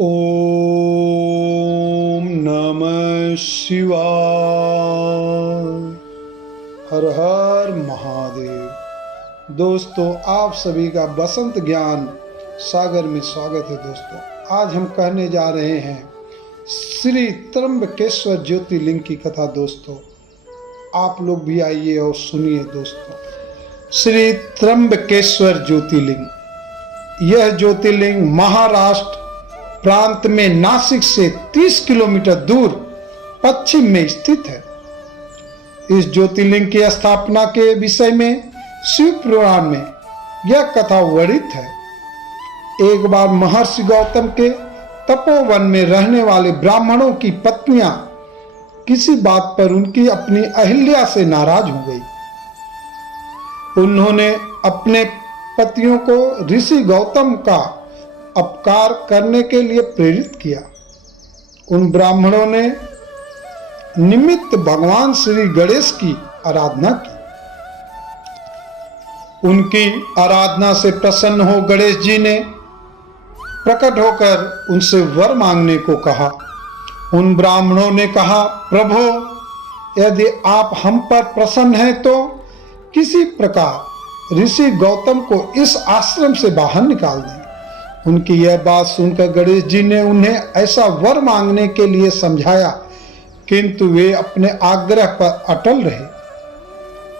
ओम नमः शिवाय। हर हर महादेव। दोस्तों, आप सभी का बसंत ज्ञान सागर में स्वागत है। दोस्तों, आज हम कहने जा रहे हैं श्री त्र्यंबकेश्वर ज्योतिर्लिंग की कथा। दोस्तों, आप लोग भी आइए और सुनिए। दोस्तों, श्री त्र्यंबकेश्वर ज्योतिर्लिंग, यह ज्योतिर्लिंग महाराष्ट्र प्रांत में नासिक से 30 किलोमीटर दूर पश्चिम में स्थित है। इस ज्योतिर्लिंग की स्थापना के विषय में शिव पुराण में यह कथा वर्णित है। एक बार महर्षि गौतम के तपोवन में रहने वाले ब्राह्मणों की पत्नियां किसी बात पर उनकी अपनी अहिल्या से नाराज हो गई। उन्होंने अपने पतियों को ऋषि गौतम का अपकार करने के लिए प्रेरित किया। उन ब्राह्मणों ने निमित्त भगवान श्री गणेश की आराधना की। उनकी आराधना से प्रसन्न हो गणेश जी ने प्रकट होकर उनसे वर मांगने को कहा। उन ब्राह्मणों ने कहा, प्रभु, यदि आप हम पर प्रसन्न हैं तो किसी प्रकार ऋषि गौतम को इस आश्रम से बाहर निकाल दें। उनकी यह बात सुनकर गणेश जी ने उन्हें ऐसा वर मांगने के लिए समझाया, किंतु वे अपने आग्रह पर अटल रहे।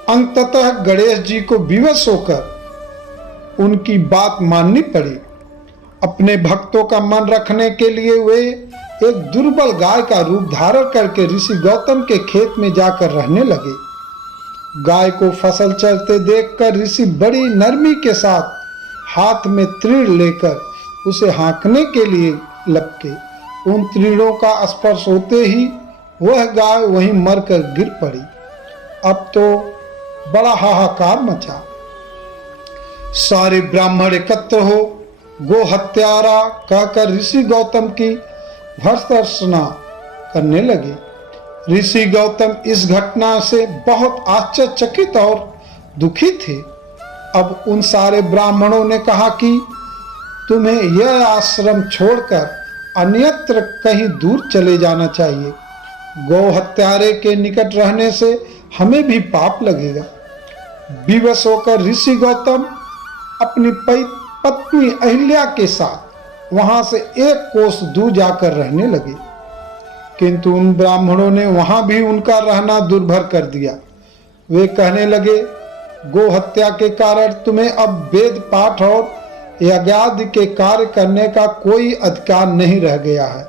अंततः गणेश जी को विवश होकर उनकी बात माननी पड़ी। अपने भक्तों का मन रखने के लिए वे एक दुर्बल गाय का रूप धारण करके ऋषि गौतम के खेत में जाकर रहने लगे। गाय को फसल चरते देखकर ऋषि बड़ी नरमी के साथ हाथ में तीर लेकर उसे हाँकने के लिए लपके। उन तीरों का स्पर्श होते ही वह गाय वहीं मरकर गिर पड़ी। अब तो बड़ा हाहाकार मचा। सारे ब्राह्मण एकत्र हो गो हत्यारा कहकर ऋषि गौतम की भर्त्सना करने लगे। ऋषि गौतम इस घटना से बहुत आश्चर्यचकित और दुखी थे। अब उन सारे ब्राह्मणों ने कहा कि तुम्हें यह आश्रम छोड़कर अन्यत्र कहीं दूर चले जाना चाहिए। गौ हत्यारे के निकट रहने से हमें भी पाप लगेगा। विवश होकर ऋषि गौतम अपनी पत्नी अहिल्या के साथ वहां से 1 कोस दूर जाकर रहने लगे, किंतु उन ब्राह्मणों ने वहां भी उनका रहना दुर्भर कर दिया। वे कहने लगे, गो हत्या के कारण तुम्हें अब वेद पाठ और यज्ञादि के कार्य करने का कोई अधिकार नहीं रह गया है।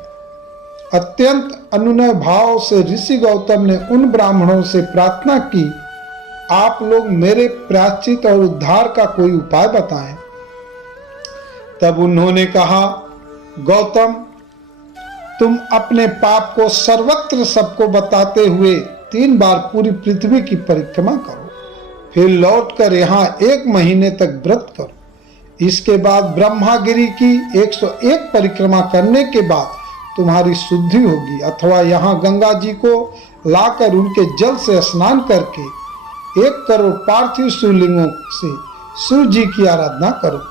अत्यंत अनुनय भाव से ऋषि गौतम ने उन ब्राह्मणों से प्रार्थना की, आप लोग मेरे प्रायश्चित और उद्धार का कोई उपाय बताएं। तब उन्होंने कहा, गौतम, तुम अपने पाप को सर्वत्र सबको बताते हुए 3 बार पूरी पृथ्वी की परिक्रमा करो, फिर लौटकर यहाँ 1 महीने तक व्रत करो। इसके बाद ब्रह्मागिरी की 101 परिक्रमा करने के बाद तुम्हारी शुद्धि होगी, अथवा यहाँ गंगा जी को लाकर उनके जल से स्नान करके 1 करोड़ पार्थिव शिवलिंगों से शिव जी की आराधना करो।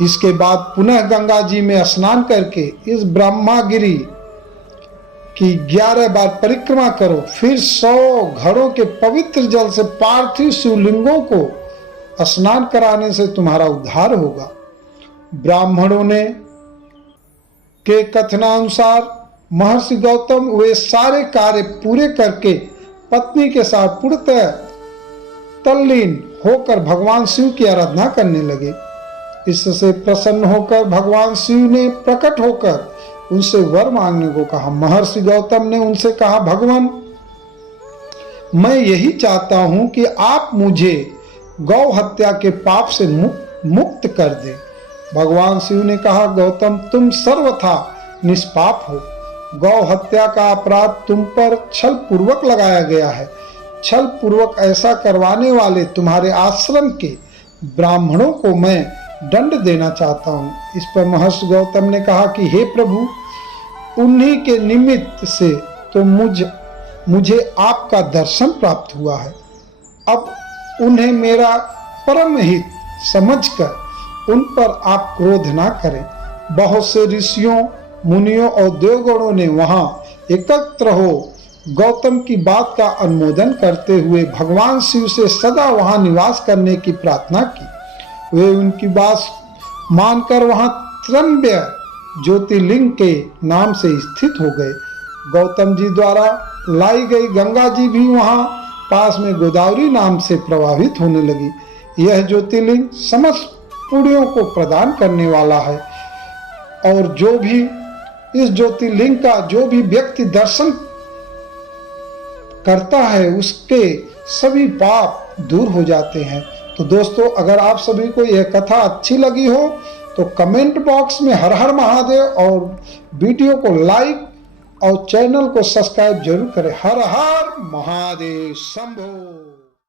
इसके बाद पुनः गंगा जी में स्नान करके इस ब्रह्मागिरी की 11 बार परिक्रमा करो। फिर 100 घड़ों के पवित्र जल से पार्थिव शिवलिंगों को स्नान कराने से तुम्हारा उद्धार होगा। ब्राह्मणों ने के कथनानुसार महर्षि गौतम वे सारे कार्य पूरे करके पत्नी के साथ पूर्णतः तल्लीन होकर भगवान शिव की आराधना करने लगे। इससे प्रसन्न होकर भगवान शिव ने प्रकट होकर उनसे वर मांगने को कहा। महर्षि गौतम ने उनसे कहा, भगवान, मैं यही चाहता हूं कि आप मुझे गौ हत्या के पाप से मुक्त कर दे। भगवान शिव ने कहा, गौतम, तुम सर्वथा निष्पाप हो। गौ हत्या का अपराध तुम पर छल पूर्वक लगाया गया है। छल पूर्वक ऐसा करवाने वाले तुम्हारे आश्रम के ब्राह्मणों को मैं दंड देना चाहता हूँ। इस पर महर्षि गौतम ने कहा कि हे प्रभु, उन्हीं के निमित्त से तो मुझे आपका दर्शन प्राप्त हुआ है। अब उन्हें मेरा परम हित समझकर उन पर आप क्रोध ना करें। बहुत से ऋषियों मुनियों और देवगणों ने वहां एकत्र हो गौतम की बात का अनुमोदन करते हुए भगवान शिव से सदा वहां निवास करने की प्रार्थना की। वे उनकी बात मानकर वहां त्रंब्य ज्योतिर्लिंग के नाम से स्थित हो गए। गौतम जी द्वारा लाई गई गंगा जी भी वहां पास में गोदावरी नाम से प्रवाहित होने लगी। यह ज्योतिर्लिंग समस्त पुण्यों को प्रदान करने वाला है और जो भी इस ज्योतिर्लिंग का जो भी व्यक्ति दर्शन करता है उसके सभी पाप दूर हो जाते हैं। तो दोस्तों, अगर आप सभी को यह कथा अच्छी लगी हो तो कमेंट बॉक्स में हर हर महादेव और वीडियो को लाइक और चैनल को सब्सक्राइब जरूर करें। हर हर महादेव शंभो।